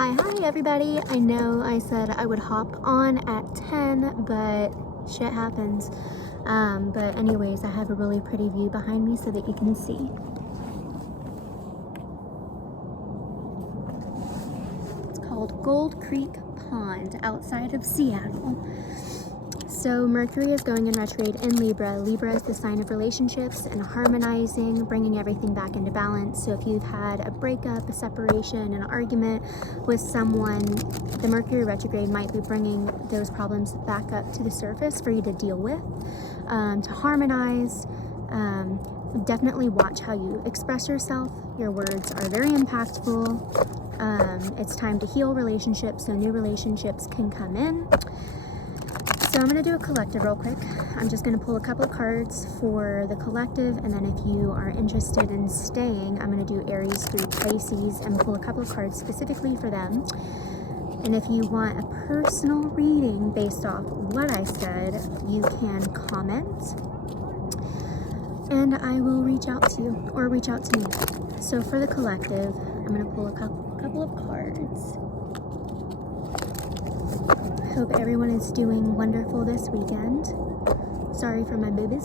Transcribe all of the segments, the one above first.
Hi everybody. I know I said I would hop on at 10, but shit happens. But anyways, I have a really pretty view behind me so that you can see. It's called Gold Creek Pond outside of Seattle. So Mercury is going in retrograde in Libra. Libra is the sign of relationships and harmonizing, bringing everything back into balance. So if you've had a breakup, a separation, an argument with someone, the Mercury retrograde might be bringing those problems back up to the surface for you to deal with, to harmonize. Definitely watch how you express yourself. Your words are very impactful. It's time to heal relationships so new relationships can come in. So I'm going to do a collective real quick. I'm just going to pull a couple of cards for the collective, and then if you are interested in staying, I'm going to do Aries through Pisces and pull a couple of cards specifically for them. And if you want a personal reading based off what I said, you can comment and I will reach out to you or reach out to me. So for the collective, I'm going to pull a couple of cards. Hope everyone is doing wonderful this weekend. Sorry for my boobies.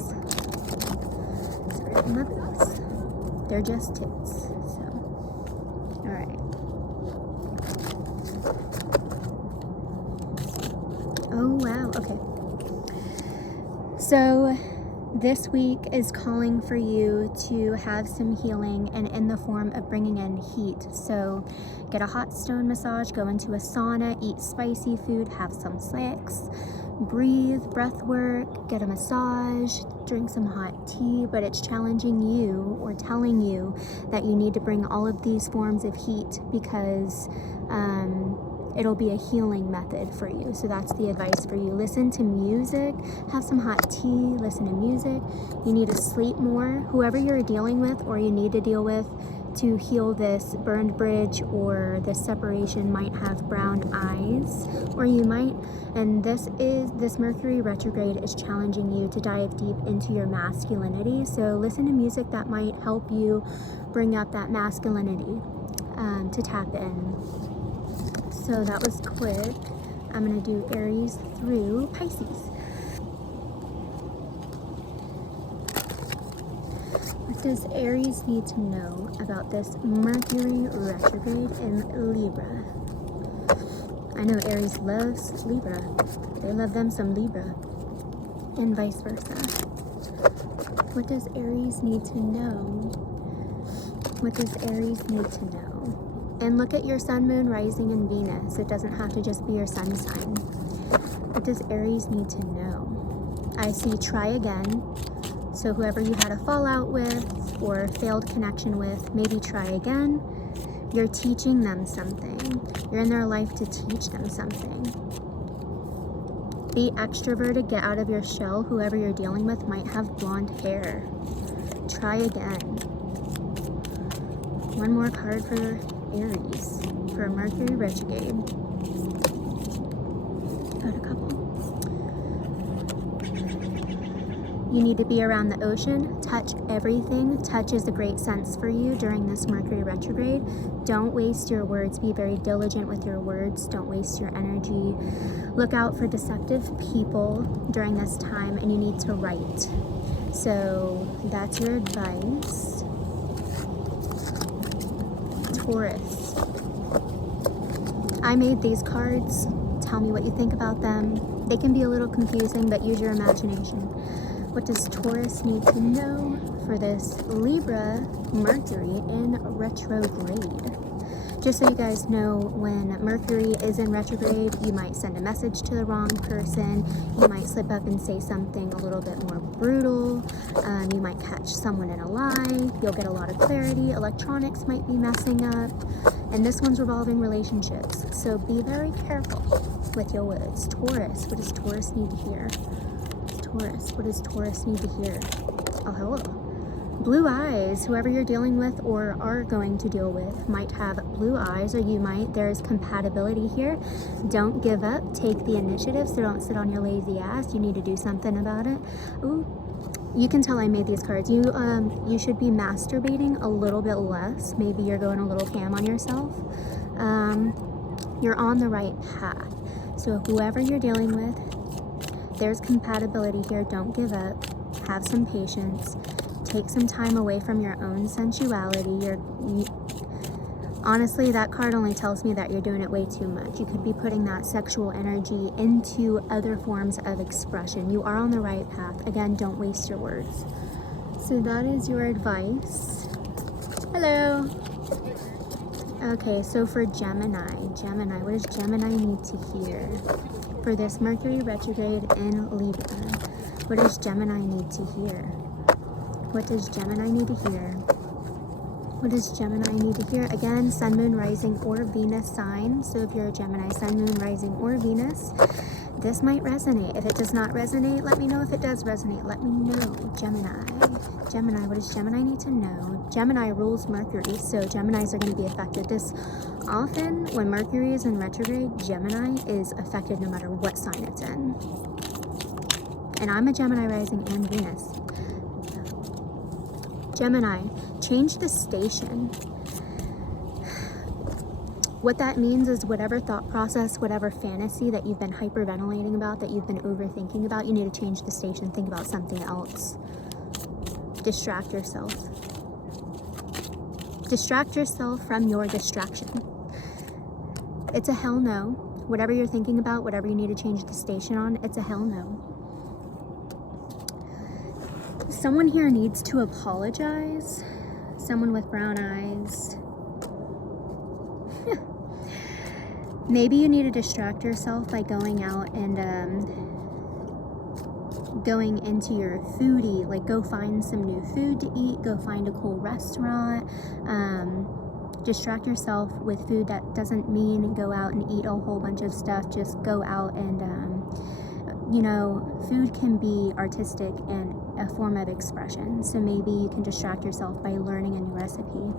Sorry for my boobies. They're just tits. So, alright. Oh wow, okay. So this week is calling for you to have some healing and in the form of bringing in heat. So get a hot stone massage, go into a sauna, eat spicy food, have some sex, breathe, breath work, get a massage, drink some hot tea, but it's challenging you or telling you that you need to bring all of these forms of heat because it'll be a healing method for you. So that's the advice for you. Listen to music, have some hot tea, listen to music. You need to sleep more. Whoever you're dealing with or you need to deal with to heal this burned bridge or this separation might have brown eyes, or you might, and this Mercury retrograde is challenging you to dive deep into your masculinity. So listen to music that might help you bring up that masculinity to tap in. So that was quick. I'm going to do Aries through Pisces. What does Aries need to know about this Mercury retrograde in Libra? I know Aries loves Libra. They love them some Libra. And vice versa. What does Aries need to know? What does Aries need to know? And look at your sun, moon, rising, and Venus. It doesn't have to just be your sun sign. What does Aries need to know? I see try again. So whoever you had a fallout with or failed connection with, maybe try again. You're teaching them something. You're in their life to teach them something. Be extroverted, get out of your shell. Whoever you're dealing with might have blonde hair. Try again. One more card for Aries for Mercury retrograde. Got a couple. You need to be around the ocean, touch everything. Touch is a great sense for you during this Mercury retrograde. Don't waste your words. Be very diligent with your words. Don't waste your energy. Look out for deceptive people during this time, and you need to write. So that's your advice. Taurus. I made these cards. Tell me what you think about them. They can be a little confusing, but use your imagination. What does Taurus need to know for this Libra Mercury in retrograde? Just so you guys know, when Mercury is in retrograde, you might send a message to the wrong person. You might slip up and say something a little bit more brutal. You might catch someone in a lie. You'll get a lot of clarity. Electronics might be messing up. And this one's revolving relationships. So be very careful with your words. Taurus, what does Taurus need to hear? Taurus, what does Taurus need to hear? Oh, hello. Blue eyes. Whoever you're dealing with or are going to deal with might have blue eyes, or you might. There's compatibility here. Don't give up. Take the initiative, so don't sit on your lazy ass. You need to do something about it. Ooh, you can tell I made these cards. You should be masturbating a little bit less. Maybe you're going a little ham on yourself. You're on the right path. So whoever you're dealing with, there's compatibility here. Don't give up. Have some patience. Take some time away from your own sensuality. Honestly, that card only tells me that you're doing it way too much. You could be putting that sexual energy into other forms of expression. You are on the right path. Again, don't waste your words. So that is your advice. Hello. Okay, so for Gemini, what does Gemini need to hear? For this Mercury retrograde in Libra, what does Gemini need to hear? What does Gemini need to hear? What does Gemini need to hear? Again, Sun, Moon, Rising, or Venus sign. So if you're a Gemini, Sun, Moon, Rising, or Venus, this might resonate. If it does not resonate, let me know. If it does resonate, let me know. Gemini, what does Gemini need to know? Gemini rules Mercury, so Geminis are going to be affected. This often, when Mercury is in retrograde, Gemini is affected no matter what sign it's in. And I'm a Gemini rising and Venus. Gemini, change the station. What that means is whatever thought process, whatever fantasy that you've been hyperventilating about, that you've been overthinking about, you need to change the station. Think about something else. Distract yourself. Distract yourself from your distraction. It's a hell no. Whatever you're thinking about, whatever you need to change the station on, it's a hell no. Someone here needs to apologize. Someone with brown eyes. Maybe you need to distract yourself by going out and going into your foodie, like go find some new food to eat, go find a cool restaurant. Distract yourself with food. That doesn't mean go out and eat a whole bunch of stuff. Just go out and you know, food can be artistic and a form of expression. So maybe you can distract yourself by learning a new recipe.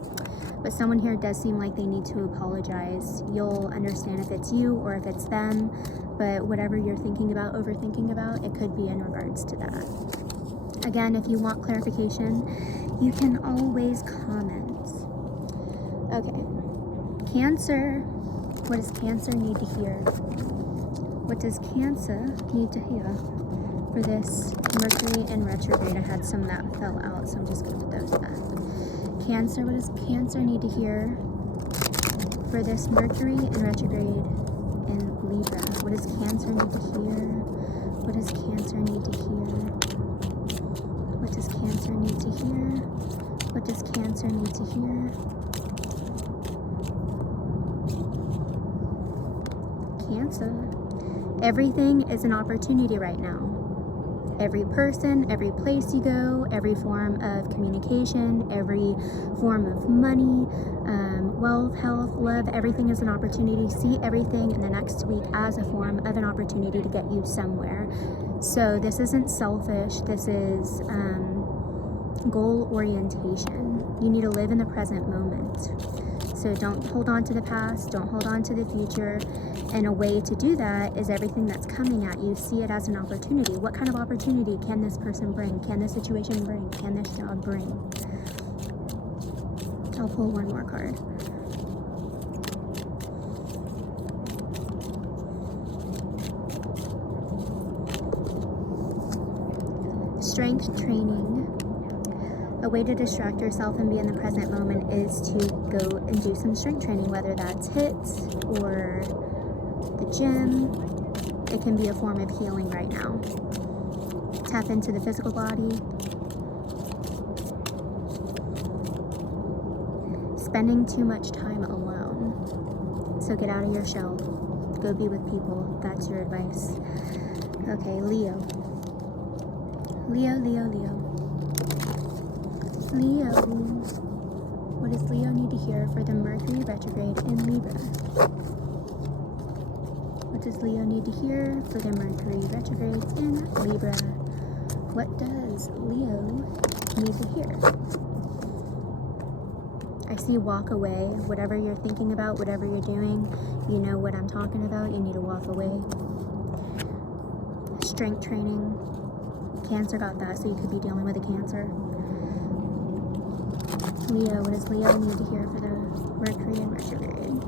But someone here does seem like they need to apologize. You'll understand if it's you or if it's them. But whatever you're thinking about, overthinking about, it could be in regards to that. Again, if you want clarification, you can always comment. Okay. Cancer. What does Cancer need to hear? What does Cancer need to hear for this Mercury in retrograde? I had some that fell out, so I'm just going to put those back. Cancer, what does Cancer need to hear for this Mercury in retrograde in Libra? What does Cancer need to hear? What does Cancer need to hear? What does Cancer need to hear? What does Cancer need to hear? Cancer. Everything is an opportunity right now. Every person, every place you go, every form of communication, every form of money, wealth, health, love, everything is an opportunity. See everything in the next week as a form of an opportunity to get you somewhere. So this isn't selfish. This is goal orientation. You need to live in the present moment. So don't hold on to the past. Don't hold on to the future. And a way to do that is everything that's coming at you, see it as an opportunity. What kind of opportunity can this person bring? Can this situation bring? Can this job bring? I'll pull one more card. Strength training. A way to distract yourself and be in the present moment is to go and do some strength training, whether that's HIIT or the gym. It can be a form of healing right now. Tap into the physical body. Spending too much time alone. So get out of your shell. Go be with people. That's your advice. Okay, Leo. Leo. What does Leo need to hear for the Mercury retrograde in Libra? What does Leo need to hear for the Mercury retrograde in Libra? What does Leo need to hear? I see walk away. Whatever you're thinking about, whatever you're doing, you know what I'm talking about. You need to walk away. Strength training. Cancer got that, so you could be dealing with a Cancer. Leo, what does Leo need to hear for the Mercury in retrograde?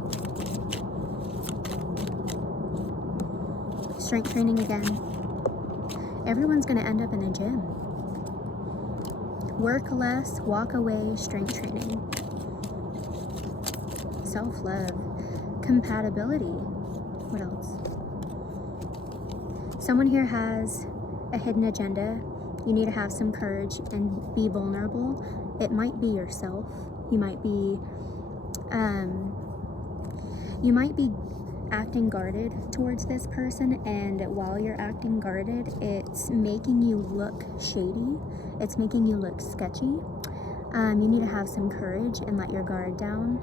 Strength training again. Everyone's going to end up in a gym. Work less, walk away, strength training. Self-love. Compatibility. What else? Someone here has a hidden agenda. You need to have some courage and be vulnerable. It might be yourself. You might be acting guarded towards this person, and while you're acting guarded, it's making you look shady. It's making you look sketchy. You need to have some courage and let your guard down.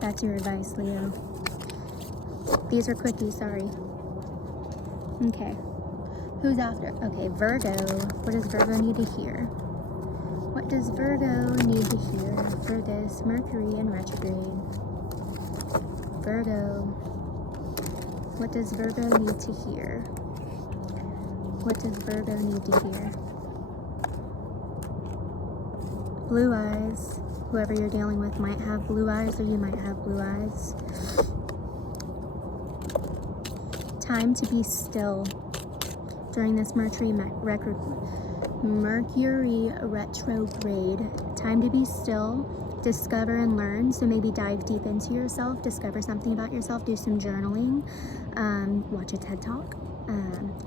That's your advice, Leo. These are quickies, sorry. Okay. Who's after? Okay, Virgo. What does Virgo need to hear? What does Virgo need to hear for this Mercury in retrograde? Virgo. What does Virgo need to hear? What does Virgo need to hear? Blue eyes. Whoever you're dealing with might have blue eyes, or you might have blue eyes. Time to be still during this Mercury retrograde. Time to be still, discover and learn. So maybe dive deep into yourself, discover something about yourself, do some journaling, watch a TED Talk,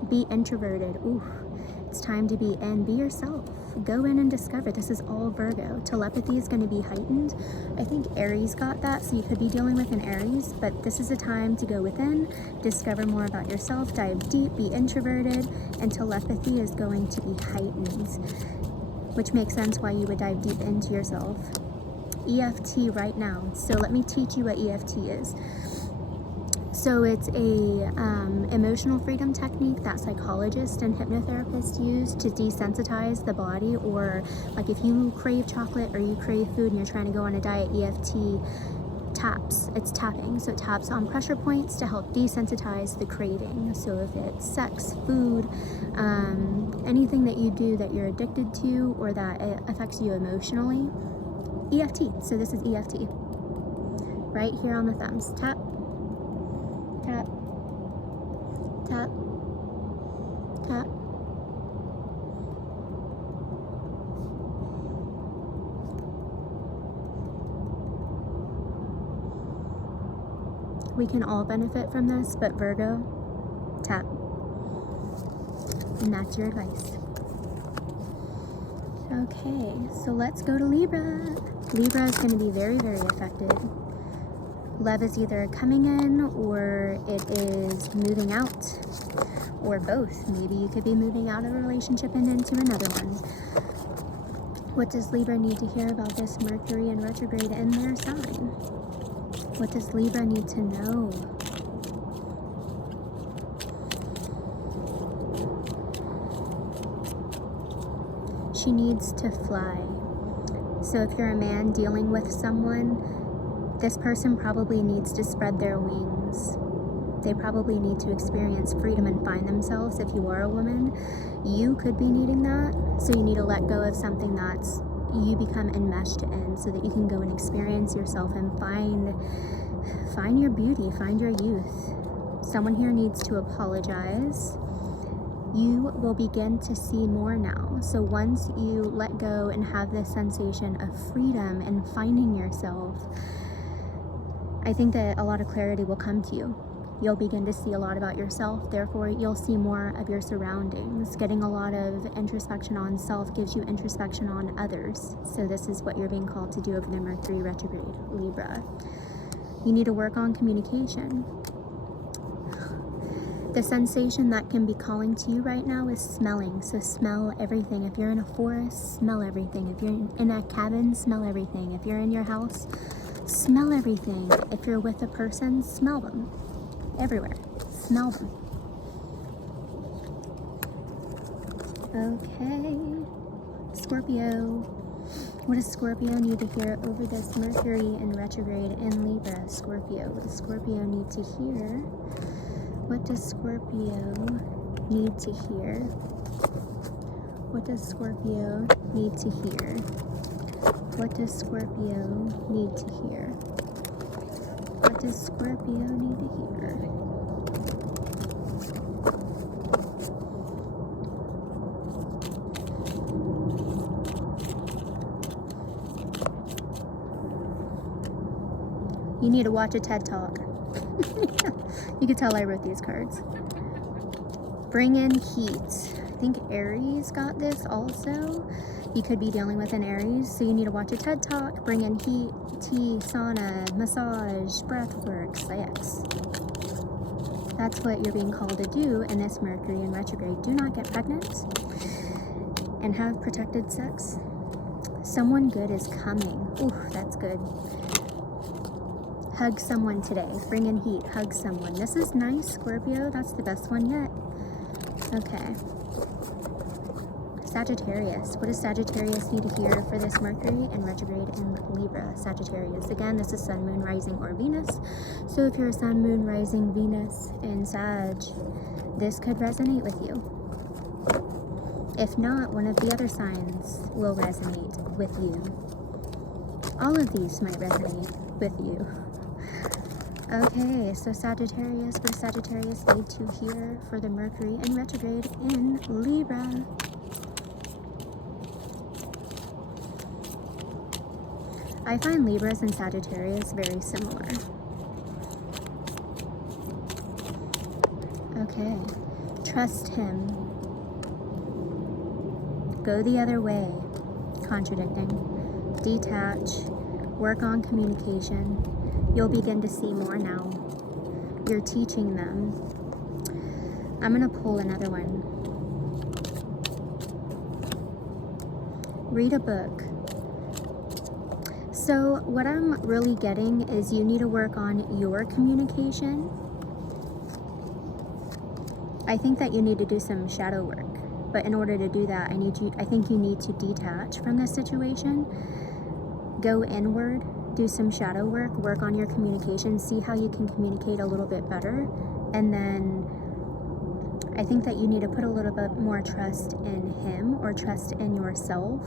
be introverted. Ooh, it's time to be yourself. Go in and discover. This is all Virgo. Telepathy is going to be heightened. I think Aries got that, so you could be dealing with an Aries, but this is a time to go within, discover more about yourself, dive deep, be introverted, and telepathy is going to be heightened, which makes sense why you would dive deep into yourself. EFT right now. So let me teach you what EFT is. So it's a emotional freedom technique that psychologists and hypnotherapists use to desensitize the body, or like if you crave chocolate or you crave food and you're trying to go on a diet, EFT taps. It's tapping. So it taps on pressure points to help desensitize the craving. So if it's sex, food, anything that you do that you're addicted to or that it affects you emotionally, EFT. So this is EFT. Right here on the thumbs. Tap. Tap, tap, tap. We can all benefit from this, but Virgo, tap. And that's your advice. Okay, so let's go to Libra. Libra is going to be very, very affected. Love is either coming in or it is moving out, or both. Maybe you could be moving out of a relationship and into another one. What does Libra need to hear about this Mercury in retrograde in their sign? What does Libra need to know? She needs to fly. So if you're a man dealing with someone, this person probably needs to spread their wings. They probably need to experience freedom and find themselves. If you are a woman, you could be needing that. So you need to let go of something that's you become enmeshed in, so that you can go and experience yourself and find your beauty, find your youth. Someone here needs to apologize. You will begin to see more now. So once you let go and have this sensation of freedom and finding yourself, I think that a lot of clarity will come to you. You'll begin to see a lot about yourself, therefore you'll see more of your surroundings. Getting a lot of introspection on self gives you introspection on others. So this is what you're being called to do over the Mercury retrograde, Libra. You need to work on communication. The sensation that can be calling to you right now is smelling. So smell everything. If you're in a forest, smell everything. If you're in a cabin, smell everything. If you're in your house, smell everything. If you're with a person, smell them. Everywhere. Smell them. Okay. Scorpio. What does Scorpio need to hear over this Mercury in retrograde in Libra? Scorpio. What does Scorpio need to hear? What does Scorpio need to hear? What does Scorpio need to hear? What does Scorpio need to hear? What does Scorpio need to hear? You need to watch a TED Talk. You can tell I wrote these cards. Bring in heat. I think Aries got this also. You could be dealing with an Aries, so you need to watch a TED Talk. Bring in heat, tea, sauna, massage, breath work, sex. That's what you're being called to do in this Mercury in retrograde. Do not get pregnant and have protected sex. Someone good is coming. Ooh, that's good. Hug someone today. Bring in heat. Hug someone. This is nice, Scorpio. That's the best one yet. Okay. Sagittarius. What does Sagittarius need to hear for this Mercury in retrograde in Libra? Sagittarius. Again, this is Sun, Moon, Rising, or Venus. So if you're a Sun, Moon, Rising, Venus in Sag, this could resonate with you. If not, one of the other signs will resonate with you. All of these might resonate with you. Okay, so Sagittarius, what does Sagittarius need to hear for the Mercury in retrograde in Libra? I find Libras and Sagittarius very similar. Okay, trust him. Go the other way, contradicting. Detach, work on communication. You'll begin to see more now. You're teaching them. I'm gonna pull another one. Read a book. So what I'm really getting is you need to work on your communication. I think that you need to do some shadow work. But in order to do that, I think you need to detach from this situation. Go inward. Do some shadow work, work on your communication, see how you can communicate a little bit better. And then I think that you need to put a little bit more trust in him or trust in yourself.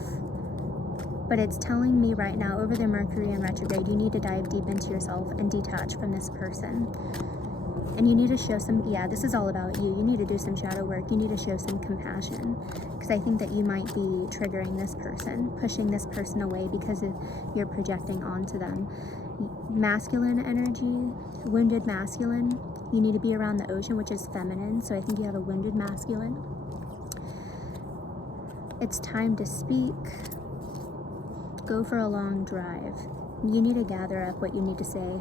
But it's telling me right now, over the Mercury in retrograde, you need to dive deep into yourself and detach from this person. And you need to show some, yeah, this is all about you. You need to do some shadow work. You need to show some compassion. Because I think that you might be triggering this person, pushing this person away because you're projecting onto them. Masculine energy, wounded masculine. You need to be around the ocean, which is feminine. So I think you have a wounded masculine. It's time to speak. Go for a long drive. You need to gather up what you need to say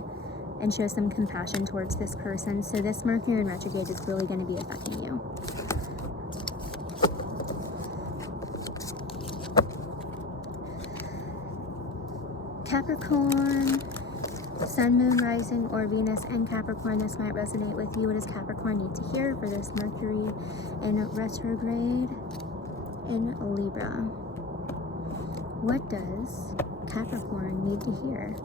and show some compassion towards this person. So this Mercury in retrograde is really going to be affecting you. Capricorn, Sun, Moon, Rising, or Venus in Capricorn. This might resonate with you. What does Capricorn need to hear for this Mercury in retrograde in Libra? What does Capricorn need to hear?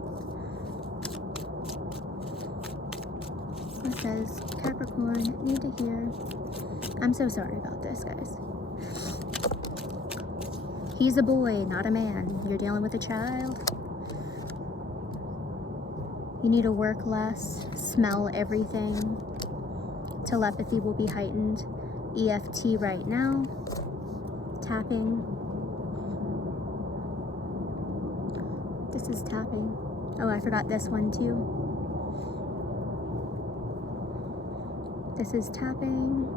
What does Capricorn need to hear? I'm so sorry about this, guys. He's a boy, not a man. You're dealing with a child. You need to work less, smell everything. Telepathy will be heightened. EFT right now. Tapping. This is tapping. Oh, I forgot this one too. This is tapping.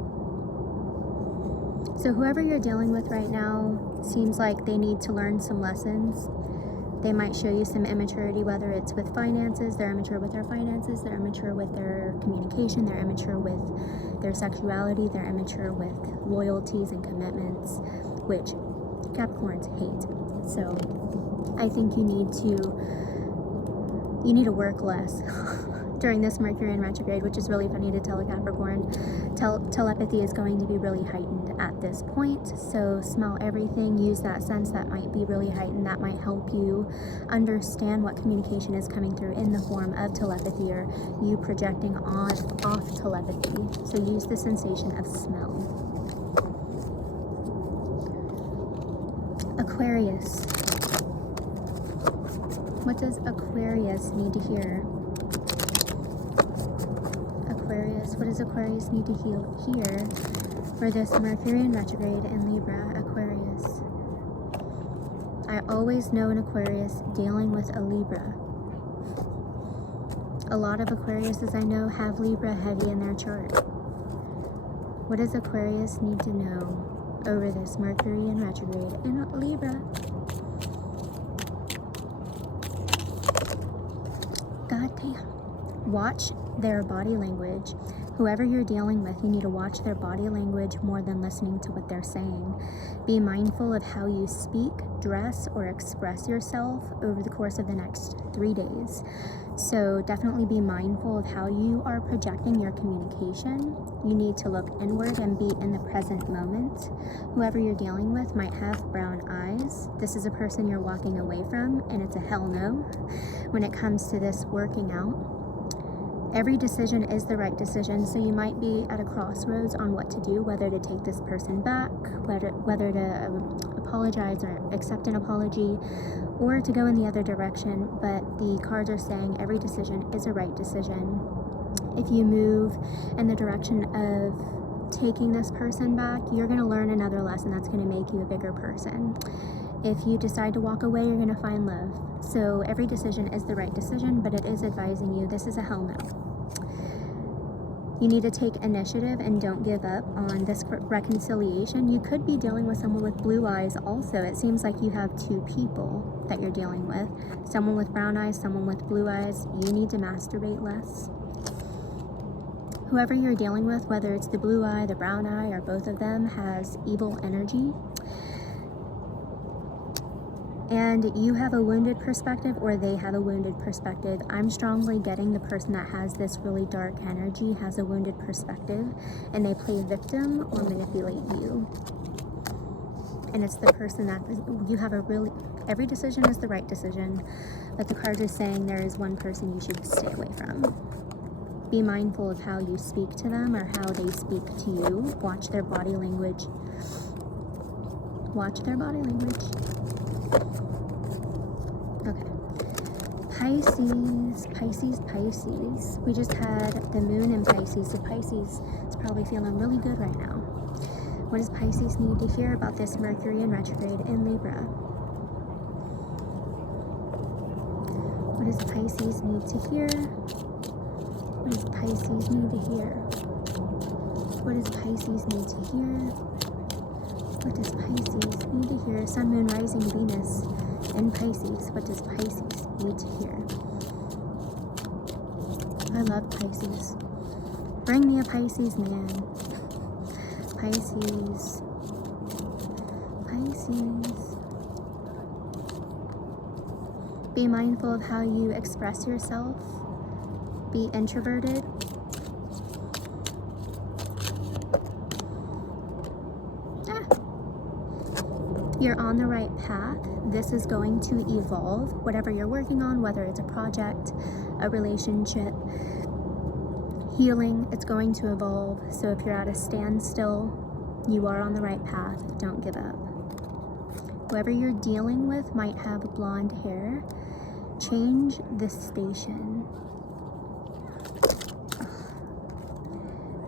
So whoever you're dealing with right now seems like they need to learn some lessons. They might show you some immaturity, whether it's with finances. They're immature with their finances. They're immature with their communication. They're immature with their sexuality. They're immature with loyalties and commitments, which Capricorns hate. So I think you need to work less during this Mercury in retrograde, which is really funny to tell a Capricorn. Telepathy is going to be really heightened at this point. So smell everything, use that sense that might be really heightened. That might help you understand what communication is coming through in the form of telepathy or you projecting off telepathy. So use the sensation of smell. Aquarius. What does Aquarius need to hear What does Aquarius need to hear for this Mercury in retrograde in Libra, Aquarius? I always know an Aquarius dealing with a Libra. A lot of Aquariuses I know have Libra heavy in their chart. What does Aquarius need to know over this Mercury in retrograde in Libra? God damn. Watch their body language. Whoever you're dealing with, you need to watch their body language more than listening to what they're saying. Be mindful of how you speak, dress, or express yourself over the course of the next 3 days. So definitely be mindful of how you are projecting your communication. You need to look inward and be in the present moment. Whoever you're dealing with might have brown eyes. This is a person you're walking away from, and it's a hell no when it comes to this working out. Every decision is the right decision, so you might be at a crossroads on what to do, whether to take this person back, whether to apologize or accept an apology, or to go in the other direction. But the cards are saying every decision is a right decision. If you move in the direction of taking this person back, you're going to learn another lesson that's going to make you a bigger person. If you decide to walk away, you're going to find love. So every decision is the right decision, but it is advising you this is a hell no. You need to take initiative and don't give up on this reconciliation. You could be dealing with someone with blue eyes also. It seems like you have two people that you're dealing with. Someone with brown eyes, someone with blue eyes. You need to masturbate less. Whoever you're dealing with, whether it's the blue eye, the brown eye, or both of them, has evil energy. And you have a wounded perspective, or they have a wounded perspective. I'm strongly getting the person that has this really dark energy has a wounded perspective, and they play victim or manipulate you. And it's the person that you have a really, every decision is the right decision, but the card is saying there is one person you should stay away from. Be mindful of how you speak to them or how they speak to you. Watch their body language. Watch their body language. Okay. Pisces, Pisces, Pisces. We just had the moon in Pisces, so Pisces is probably feeling really good right now. What does Pisces need to hear about this Mercury in retrograde in Libra? What does Pisces need to hear? What does Pisces need to hear? What does Pisces need to hear? What does Pisces need to hear? Sun, Moon, Rising, Venus in Pisces. What does Pisces need to hear? I love Pisces. Bring me a Pisces man. Pisces. Pisces. Be mindful of how you express yourself. Be introverted. You're on the right path. This is going to evolve. Whatever you're working on, whether it's a project, a relationship, healing, it's going to evolve. So if you're at a standstill, you are on the right path. Don't give up. Whoever you're dealing with might have blonde hair. Change the station.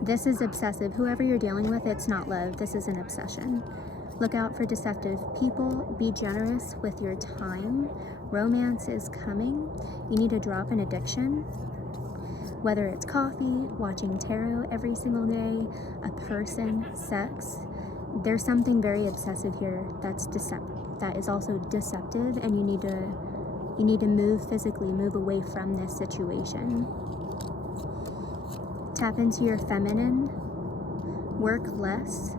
This is obsessive. Whoever you're dealing with, it's not love. This is an obsession. Look out for deceptive people. Be generous with your time. Romance is coming. You need to drop an addiction. Whether it's coffee, watching tarot every single day, a person, sex. There's something very obsessive here that is also deceptive, and you need to move physically, move away from this situation. Tap into your feminine. Work less.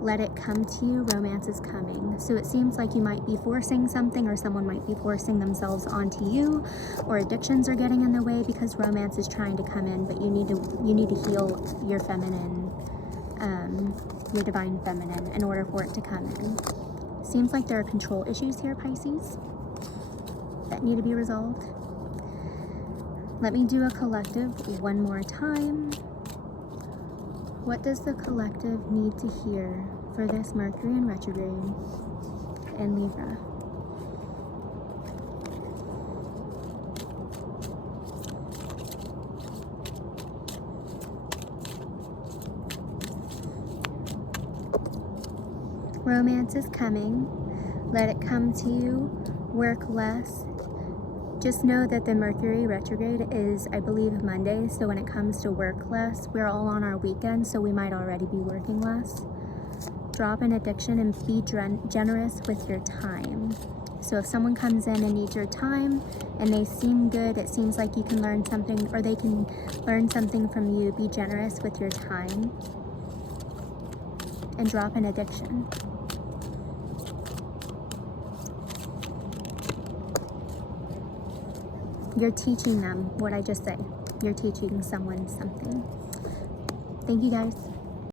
Let it come to you. Romance is coming. So it seems like you might be forcing something, or someone might be forcing themselves onto you, or addictions are getting in the way because romance is trying to come in, but you need to heal your feminine, your divine feminine, in order for it to come in. Seems like there are control issues here, Pisces, that need to be resolved. Let me do a collective one more time. What does the collective need to hear for this Mercury in retrograde in Libra? Romance is coming. Let it come to you. Work less. Just know that the Mercury retrograde is, I believe, Monday. So when it comes to work less, we're all on our weekend, so we might already be working less. Drop an addiction and be generous with your time. So if someone comes in and needs your time and they seem good, it seems like you can learn something, or they can learn something from you. Be generous with your time and drop an addiction. You're teaching them what I just said. You're teaching someone something. Thank you guys.